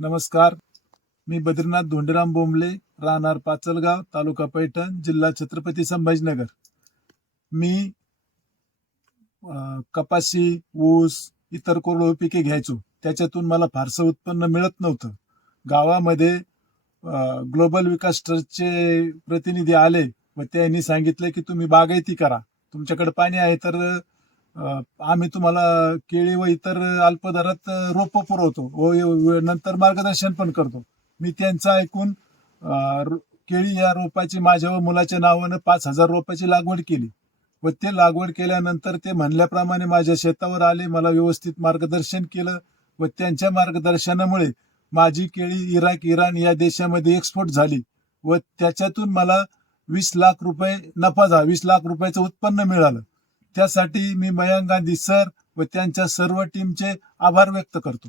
नमस्कार. मी बद्रीनाथ धोंडीराम बोंबले, राहणार पाचलगाव, तालुका पैठण, जिल्हा छत्रपती संभाजीनगर. मी कपाशी, ऊस, इतर कोरडवाहू पिके घ्यायचो. त्याच्यातून मला फारसं उत्पन्न मिळत नव्हतं. गावामध्ये ग्लोबल विकास ट्रस्टचे प्रतिनिधी आले व त्यांनी सांगितले की तुम्ही बागायती करा, तुमच्याकडे पाणी आहे तर आम्ही तुम्हाला केळी व इतर अल्पदरात रोपं पुरवतो व नंतर मार्गदर्शन पण करतो. मी त्यांचं ऐकून केळी या रोपाची माझ्या व मुलाच्या नावानं 5,000 रोपाची लागवड केली व ते लागवड केल्यानंतर ते म्हणल्याप्रमाणे माझ्या शेतावर आले, मला व्यवस्थित मार्गदर्शन केलं व त्यांच्या मार्गदर्शनामुळे माझी केळी इराक, इराण या देशामध्ये एक्सपोर्ट झाली व त्याच्यातून मला 20 लाख रुपये नफा झाला, 20 लाख रुपयाचं उत्पन्न मिळालं. त्यासाठी मी मयंक गांधी सर व त्यांच्या सर्व टीमचे आभार व्यक्त करतो.